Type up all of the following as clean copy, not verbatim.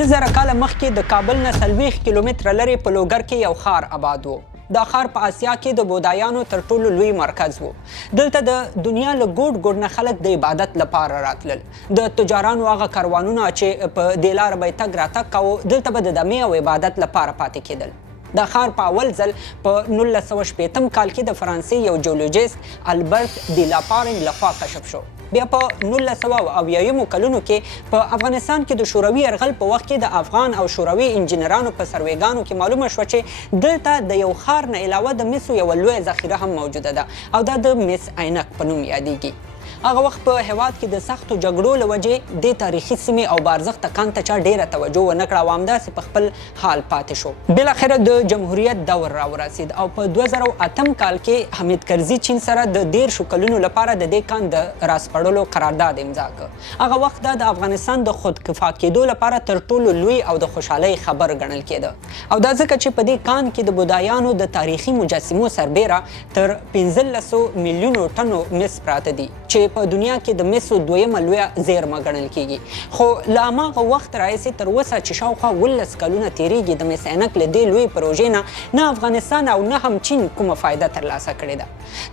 15,000 کاله مخکې د کابل نه 40 کیلومتره لرې په لوګر کې یو ښار آباد و. دا ښار په اسیا کې د بودایانو تر ټولو لوی مرکز و. دلته د دنیا له ګوټ ګوټ نه خلک د عبادت لپاره راتلل. د تجارانو هغه کاروانونه چې په دې لاره به یې تګ راتګ کاوه دلته به د دمې او عبادت لپاره پاتې کېدل. دا ښار په اول ځل په 1960 کال کې د فرانسې یو جیولوجیست البرت دی لپاره لخوا کشف شو. بیا په 1980 کلونو کې په افغانستان کې د شوروي یرغل په وخت کې د افغان او شوروي انجینرانو په سروېګانو کې معلومه شوه چې دلته د یو ښار نه علاوه د مسو یوه لویه ذخیره هم موجوده ده او دا د مس عینک په نوم یادیږي. هغه وخت په هېواد کې د سختو جګړو له وجې دې تاریخي سیمې او بارزښته کان ته چا ډېره توجه ونه کړه او همداسې په خپل حال پاتې شو. بالاخره د جمهوریت دور راورسید او په 2008 کال کې حمید کرزي چین سره د 10 کلونو لپاره د دې کان د راسپړلو قرارداد امضا کړ. هغه وخت دا د افغانستان د خودکفا کېدو لپاره تر ټولو لوی او د خوشحالۍ خبر ګڼل کېده او دا ځکه چې په دې کان کې د بودایانو د تاریخي مجسمو سربیره تر 15 میلیونو ټنو مس پراته دي چې په دنیا کې د مسو دویمه لویه زیرمه ګڼل کېږي. خو له هماغه وخت راهیسې تر اوسه چې شاوخوا 19 کلونه تېرېږي د مس عینک له دې لویې پروژې نه افغانستان او نه هم چین کومه فایده ترلاسه کړې ده.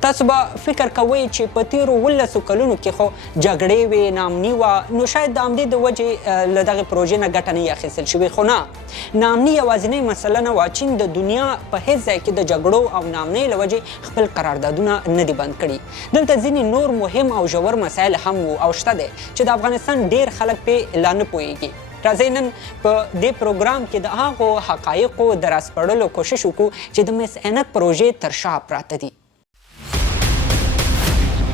تاسو به فکر کوئ چې په تېرو 19 کلونو کې خو جګړې وې، ناامني وه، نو شاید د همدې د وجې له دغې پروژې نه ګټه نه یې اخیستل شوې. خو نه، ناامني یوازینۍ مسله نه وه. چین د دنیا په هېڅ ځای کې د جګړو او ناامنۍ له وجې خپل قراردادونه نه دي بند کړي. دلته ځینې نور مهم او ژور مسایل هم وو او شته دی چې د افغانستان ډیر خلک پې لا نه پوهېږي. راځئ نن په دې پروګرام کې د هغو حقایقو د راسپړلو کوشش وکړو چې د مس عینک پروژې تر شا پراته دي.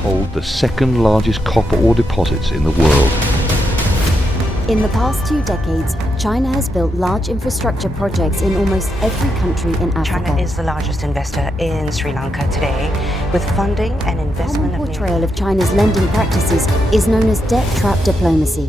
Hold the second largest copper ore deposits in the world. In the past 2 decades, China has built large infrastructure projects in almost every country in Africa. China is the largest investor in Sri Lanka today, with funding and investment. Common portrayal of China's lending practices is known as debt trap diplomacy.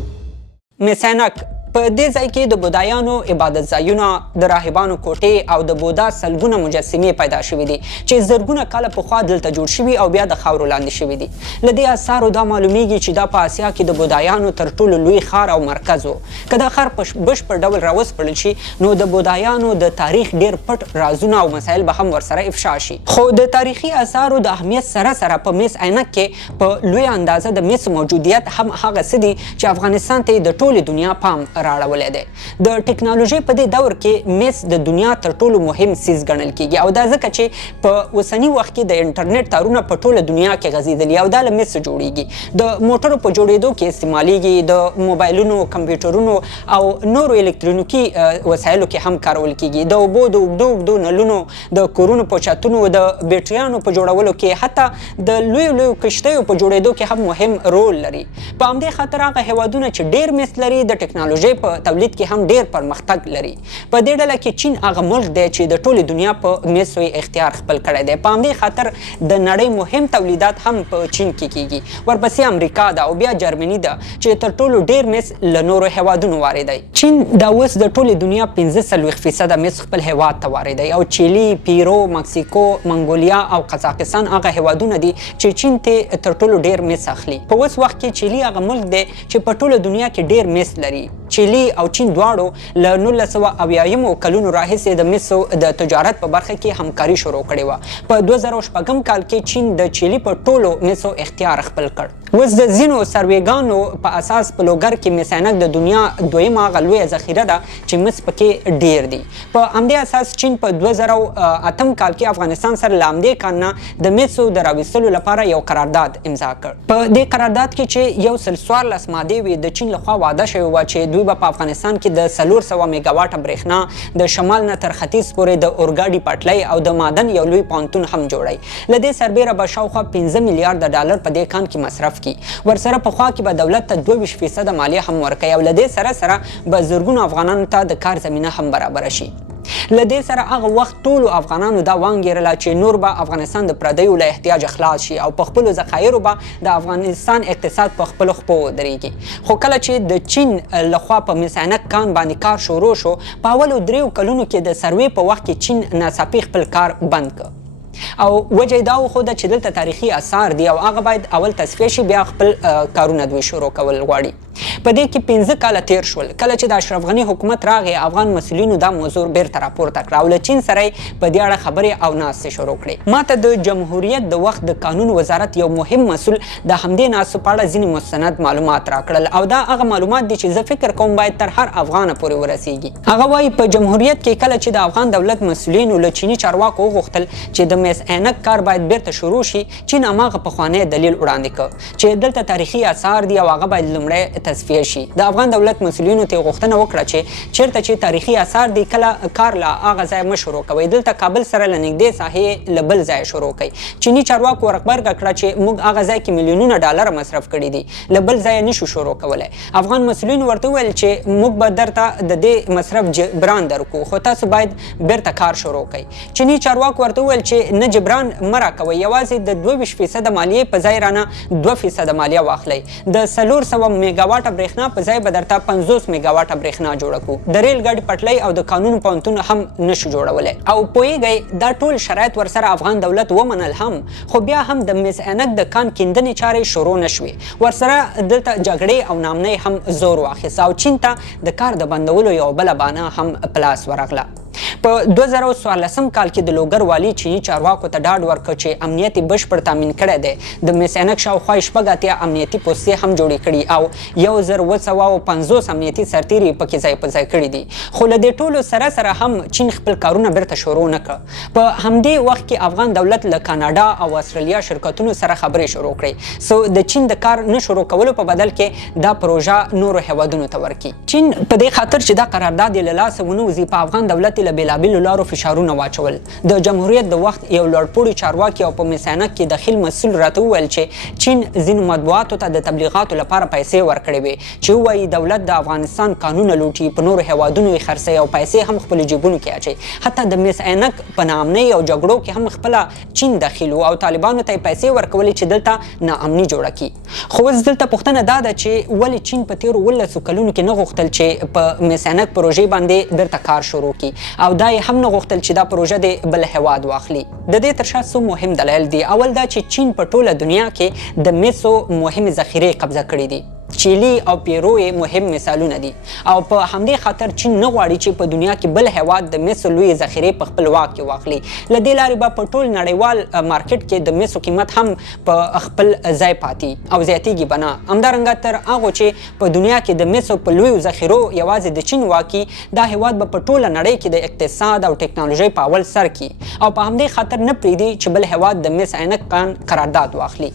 مس عینک په دې ځای کې د بودایانو عبادت ځایونه، د راهبانو کوټې او د بودا سلګونه مجسمې پیدا شوي دي چې زرګونه کاله پخوا دلته جوړ شوي او بیا د خاورو لاندې شوي دي. له دې اثارو دا معلومیږي چې دا په اسیا کې د بودایانو تر ټولو لوی ښار او مرکز و. که دا ښار په بشپړ ډول راوسپړل شي نو د بودایانو د تاریخ ډېر پټ رازونه او مسایل به هم ورسره افشا شي. خو د تاریخي اثارو د اهمیت سره سره په مس عینک کې په لوی اندازه د مس موجودیت هم هغه څه دي چې افغانستان ته د ټولې دنیا پام راړولی دی. د ټکنالوژۍ په دې دور کې مس د دنیا تر ټولو مهم څیز ګڼل کېږي او دا ځکه چې په اوسني وخت کې د انټرنیټ تارونه په ټوله دنیا کې غځېدلي او دا له مس جوړیږي. د موټرو په جوړېدو کې استعمالیږي، د موبایلونو، کمپیوټرونو او نورو الکترونیکي وسایلو کې هم کارول کېږي. د اوبو د اوږدو نلونو، د کورونو په چتونو، د بیټریانو په جوړولو کې، حتی د لویو کشتیو په جوړېدو کې هم مهم رول لري. په همدې خاطر هغه هیوادونه چې ډېر مس لري د ټکنالوژۍ په تولید کې هم ډېر پرمختګ لري. په دې ډله کې چین هغه ملک دی چې د ټولې دنیا په مسو اختیار خپل کړی دی. په همدې خاطر د نړۍ مهم تولیدات هم په چین کې کېږي. ورپسې امریکا ده او بیا جرمني ده چې تر ټولو ډېر مس له نورو هیوادونو واردوي. چین دا اوس د ټولې دنیا 45% مس خپل هیواد ته واردوي او چیلي، پیرو، مکسیکو، منګولیا او قزاقستان هغه هیوادونه دي چې چین ته تر ټولو ډېر مس اخلي. په اوس وخت کې چیلي هغه ملک دی چې په ټوله دنیا کې ډېر مس لري. چیلي او چین دواړو له 1980 کلونو راهیسې د مسو د تجارت په برخه کې همکاري شروع کړې وه. په 2006 کال کې چین د چیلي په ټولو مسو اختیار خپل کړ. اوس د ځینو سروېګانو په اساس په لوګر کې مس عینک د دنیا دویمه هغه لویه ذخیره ده چې مس پکې ډېر دي. په همدې اساس چین په 2008 کال کې افغانستان سره له همدې کان نه د مسو د راویستلو لپاره یو قرارداد امضا کړ. په دې قرارداد کې چې 114 مادې وې د چین لخوا وعده شوې وه چې دوی به په افغانستان کې د 400 میګاواټه برېښنا د شمال نه تر ختیځ پورې د اورګاډي پټلۍ او د معدن یو لوی پوهنتون هم جوړوي. له دې سربیره به شاوخوا 15 میلیارډ ډالر په دې کان کې مصرف کی. ورسره په خوا کې به دولت ته 22% مالیه هم ورکوي او له دې سره سره به زرګونو افغانانو ته د کار زمینه هم برابره شي. له دې سره هغه وخت ټولو افغانانو دا وانګېرله چې نور به افغانستان د پردیو له احتیاجه خلاص شي او په خپلو ذخایرو به د افغانستان اقتصاد په خپلو خپو ودرېږي. خو کله چې د چین لخوا په مس عینک کان باندې کار شروع شو، په اولو 3 کلونو کې د سروې په وخت کې چین ناڅاپي خپل کار بند کړ او وجه دا وښوده چې دلته تاریخي آثار دي او هغه باید اول تصفیه شي بیا خپل کارونه دوی شروع کول غواړي. په دې کې 15 کاله تیر شول کله چې د اشرف غنی حکومت راغی. افغان مسوولینو دا موضوع بیرته راپورته کړه او له چین سره په دې اړه خبرې او ناستې شروع کړې. ماته د جمهوریت د وخت د قانون وزارت یو مهم مسؤل د همدې ناستو په اړه ځینې مستند معلومات راکړل او دا هغه معلومات دي چې زه فکر کوم باید تر هر افغان پورې ورسیږي. هغه وایي په جمهوریت کې کله چې د افغان دولت مسؤلینو له چینی چارواکو وغوښتل چې د مس عینک کار باید بیرته شروع شي، چین هماغه پخوانی دلیل وړاندې کړ چې دلته تاریخي آثار دي او هغه باید لومړی تصفیه شي. د افغان دولت مسؤلینو ته غوښتنه وکړه چې چیرته چې تاریخي آثار دي کله کار لا هغه ځای مه شروع کوئ، دلته کابل سره له نږدې ساحې له بل ځای شروع کړئ. چیني چارواکو ورغبرګه کړه چې موږ هغه ځای کې میلیونونه ډالر مصرف کړي دي، له بل ځای نشو شروع کولی. افغان مسؤلینو ورته وویل چې موږ به درته د دې مصرف جبران درکو خو تاسو باید بیرته کار شروع کړئ. چیني چارواکو ورته وویل چې نه جبران مه راکوئ، یوازې د 22% مالیې په ځای رانه 2% مالیه واخلئ. د 400 میګاواټه برېښنا په ځای به درته 50 میګاواټه برېښنا جوړه کړو. د ریل ګاډي پټلۍ او د قانون پوهنتون هم نشو جوړولی. او پوهیږئ دا ټول شرایط ورسره افغان دولت ومنل هم، خو بیا هم د مس عینک د کان کیندنې چارې شروع نشوې. ورسره دلته جګړې او نامنۍ هم زور واخیست او چین ته د کار د بندولو یو بله بانه هم په لاس ورغله. په 2014 کال کې د لوګر والي چینی چارواکو ته ډاډ ورکړ چې امنیت بشپړ تامین کړی دی. د مس عینک شاوخوا شپږ اتیا امنیتي پوستې هم جوړې کړي او 1750 امنیتي سرتیري پکې ځای په ځای کړي دي. خو له دې ټولو سره سره هم چین خپل کارونه بیرته شروع نه کړ. په همدې وخت کې افغان دولت له کاناډا او استرالیا شرکتونو سره خبرې شروع کړې سو د چین د کار نه شروع کولو په بدل کې دا پروژه نورو هیوادونو ته ورکړي. چین په دې خاطر چې دا قرارداد یې له لاسه ونه وځي په افغان دولت له بېلابېلو لارو فشارونه واچول. د جمهوریت د وخت یو لوړپوړي چارواکي او په مس عینک کې دخیل مسؤل راته وویل چې چین ځینو مطبوعاتو ته د تبلیغاتو لپاره پیسې ورکړې وې چې ووایي دولت د افغانستان قانونه لوټي، په نورو هیوادونو یې خرڅوي او پیسې هم خپلو جیبونو کې اچوي. حتی د مس عینک په ناامنۍ او جګړو کې هم خپله چین دخیل و او طالبانو ته یې پیسې ورکولې چې دلته ناامني جوړه کړي. خو اوس دلته پوښتنه دا ده چې ولې چین په تېرو 18 کلونو کې نه غوښتل چې په مس عینک پروژې باندې بیرته کار شروع کړي او دا یې هم نه غوښتل چې دا پروژه د بل هیواد واخلي. د دې تر شا څو مهم دلایل دي. اول دا چې چین په ټوله دنیا کې د مسو مهمې ذخیرې قبضه کړي دي. چیلی او پیرو مهم مثالونه دي او په همدې خاطر چین نه غواړي چې په دنیا کې بل هیواد د مسو لوی ذخیرې په خپل واک کې واخلي. له دې لارې به په ټول نړیوال مارکیټ کې د مسو قیمت هم په خپل ځای پاتې او زیاتېږي به نه. همدارنګه تر هغو چې په دنیا کې د مسو په لویو ذخیرو یوازې د چین واکي، دا هیواد به په ټوله نړۍ کې د اقتصاد او ټکنالوژۍ په اول سر کې او په همدې خاطر نه پرېږدي چې بل هیواد د مس عینک کان قرارداد واخلي.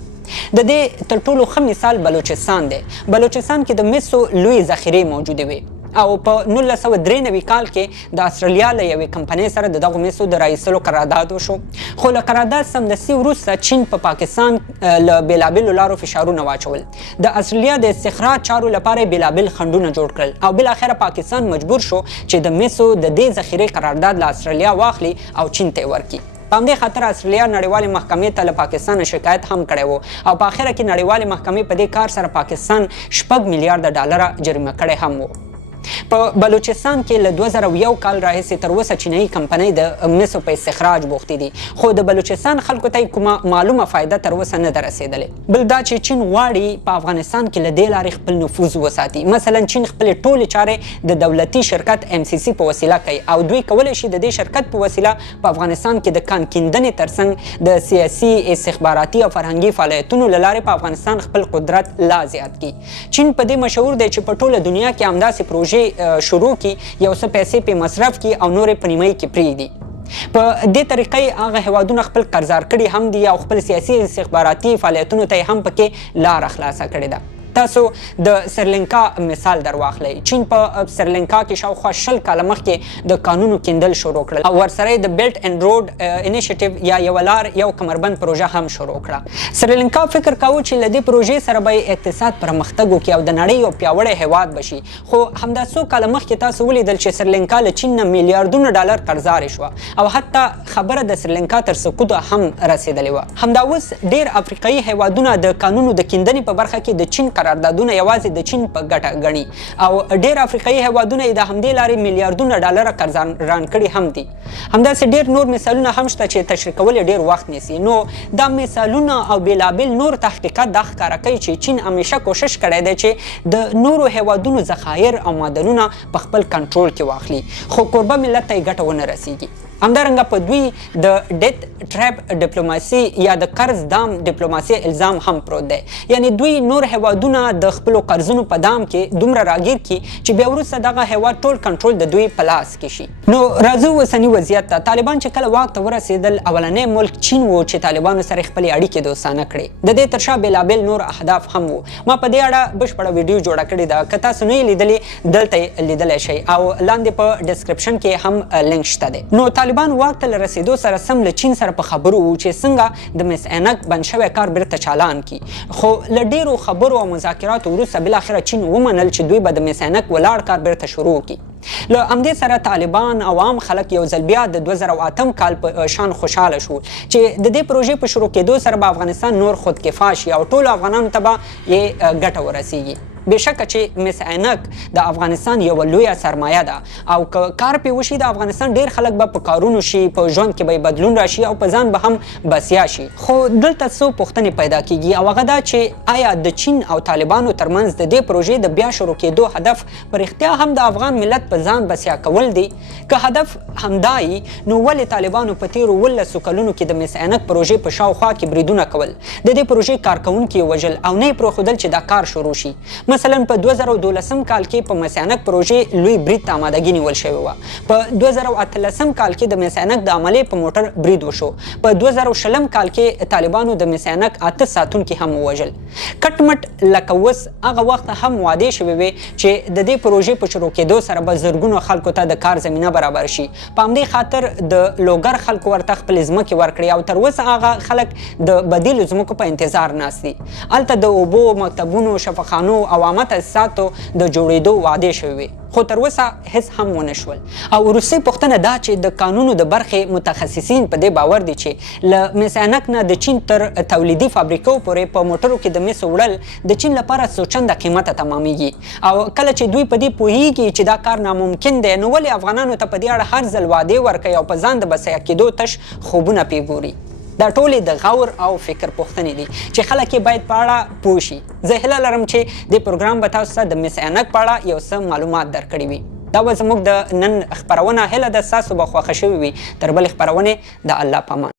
د دې تر ټولو ښه مثال بلوچستان دی. بلوچستان کې د مسو لوی ذخیرې موجودې وې او په 1993 کال کې د استرالیا له یوې کمپنۍ سره د دغو مسو د رایستلو قرارداد وشو. خو له قرارداد سمدستي وروسته چین په پاکستان له بېلابېلو لارو فشارونه واچول. د استرالیا د استخراج چارو لپاره بېلابېل خنډونه جوړ کړل او بالاخره پاکستان مجبور شو چې د مسو د دې ذخیرې قرارداد له استرالیا واخلي او چین ته یې ورکړي. په همدې خاطر استرالیا نړیوالې محکمې ته له پاکستان شکایت هم کړی و او په آخره کې نړیوالې محکمې په دې کار سره پاکستان 6 میلیارډ ډالره جریمه کړی هم و. په بلوچستان کې له 2001 کال راهیسې تر اوسه چینایي کمپنۍ د مسو په استخراج بوختې دي خو د بلوچستان خلکو ته کومه معلومه فایده تر اوسه نه ده رسېدلې. بل دا چې چین غواړي په افغانستان کې له دې لارې خپل نفوذ وساتي. مثلا چین خپلې ټولې چارې د دولتي شرکت MCC په وسیله کوي او دوی کولی شي د دې شرکت په وسیله په افغانستان کې د کان کیندنې ترڅنګ د سیاسي، استخباراتي او فرهنګي فعالیتونو له لارې په افغانستان خپل قدرت لا زیات کړي. چین په دې مشهور دی چې په ټوله دنیا کې همداسې پروژې شروع کی، یو څه پیسې په مصرف کی او نورې په نیمایي کې پرېږدي. په دې طریقې هغه هیوادونه خپل قرضدار کړي هم دي او خپل سیاسي استخباراتي فعالیتونو ته هم پکې لاره خلاصه کړې ده. تاسو د سریلانکا مثال در واخلئ. چین په سریلانکا کې شاوخوا 20 کاله مخکې د قانونو کیندل شروع کړل او ورسره د بیلټ اینډ روډ انیشیټیو یا یو لار یو کمربند پروژه هم شروع کړه. سریلانکا فکر کاوه چې له دې پروژې سره به اقتصاد پرمختګ وکړي او د نړۍ یو پیاوړی هیواد بشي. خو همدا څو کاله مخکې تاسو ولیدل چې سریلانکا له چین نه میلیارډونه ډالر قرضدارې شوه او حتی خبره د سریلانکا تر سقوط هم رسېدلې وه. همدا اوس ډېر افریقایي هیوادونه د قانونو د کیندنې په برخه کې د چین قراردادونه یوازې د چین په ګټه ګڼي او ډېر افریقایي هیوادونه یې د همدې لارې میلیارډونه ډالره قرض ران کړي هم دي. همداسې ډېر نور مثالونه هم شته چې تشریح کول یې ډېر وخت نیسي. نو دا مثالونه او بېلابېل نور تحقیقات دا ښکاره کوي چې چین همیشه کوشش کړی دی چې د نورو هیوادونو ذخایر او معدنونه په خپل کنټرول کې واخلي، خو کوربه ملت ته یې ګټه ونه رسیږي. همدارنګه په دوی د ډیت ټریپ ډیپلوماسي یا د قرض دام ډیپلوماسي الزام هم پروت دی. یعنی دوی نور هیوادونه د خپلو قرضونو په دام کې دومره راګیر کړي چې بیا وروسته دغه هیواد ټول کنټرول د دوی په لاس کې شي. نو راځو اوسني وضعیت ته. طالبان چې کله واک ته ورسېدل اولنی ملک چین و چې طالبانو سره خپلې اړیکې دوستانه کړې. د دې تر شا بېلابېل نور اهداف هم وو. ما په دې اړه بشپړه ویډیو جوړه کړې ده، که تاسو نه یې لیدلې دلته یې لیدلی شئ او لاندې په ډسکرپشن کې هم لینک شته دی. نو طالبان واک ته له رسېدو سره سم له چین سره په خبرو وو چې څنګه د مس عینک بند شوی کار بیرته چالان کړي، خو له ډېرو خبرو او مذاکراتو وروسته بالاخره چین ومنل چې دوی به د مس عینک ولاړ کار بیرته شروع کړي. له همدې سره طالبان او عام خلک یو ځل بیا د 2008 کال په شان خوشحاله شو چې د دې پروژې په شروع کېدو سره به افغانستان نور خودکفا شي او ټولو افغانانو ته به یې ګټه ورسیږي. بېشکه چې مس عینک د افغانستان یوه لویه سرمایه ده او که کار پې وشي د افغانستان ډېر خلک به په کارونو شي، په ژوند کې به بدلون راشي او په ځان به هم بسیا شي. خو دلته څو پوښتنې پیدا کېږي او هغه دا چې آیا د چین او طالبانو ترمنځ د دې پروژې د بیا شروع کېدو هدف په رښتیا هم د افغان ملت په ځان بسیا کول دی؟ که هدف همدا یي نو ولې طالبانو په تېرو 18 کلونو کې د مس عینک پروژې په شاوخوا کې بریدونه کول، د دې پروژې کارکوونکي یې وژل او نه یې پرېښودل چې دا کار شروع شي؟ مثلا په 2012 کال کې په مس عینک پروژې لوی برید ته آمادګي نیول شوې وه. په 2018 کال کې د مس عینک د عملې په موټر برید وشو. په 2020 کال کې طالبانو د مس عینک 8 ساتونکي هم ووژل. کټ مټ لکه اوس هغه وخت هم وعدې شوې وې چې د دې پروژې په شروع کېدو سره به زرګونو خلکو ته د کار زمینه برابر شي. په همدې خاطر د لوګر خلکو ورته خپلې ځمکې ورکړې او تر اوسه هغه خلک د بدیلو ځمکو په انتظار ناست دي. هلته د اوبو، مکتبونو، شفاخانو او عامه تاسیساتو د جوړېدو وعدې شوې وې، خو تر اوسه هیڅ هم ونه شول. او وروستۍ پوښتنه دا چې د قانونو د برخې متخصصین په دې باور دي چې له مس عینک نه د چین تر تولیدي فابریکو پورې په موټرو کې د مسو وړل د چین لپاره څو چنده قیمته تمامیږي. او کله چې دوی په دې پوهیږي چې دا کار ناممکن دی نو ولې افغانانو ته په دې اړه هر ځل وعدې ورکوي او په ځان د بسیا کېدو تش خوبونه پې ګوري؟ دا ټولې د غور او فکر پوښتنې دي چې خلک یې باید په اړه پوه شي. زه هیله لرم چې دې پروګرام به تاسو ته د مس عینک په اړه یو څه معلومات درکړي وي. دا به زموږ د نن خپرونه. هیله ده ستاسو به خوښه شوې وي. تر بلې خپرونې د الله په امان.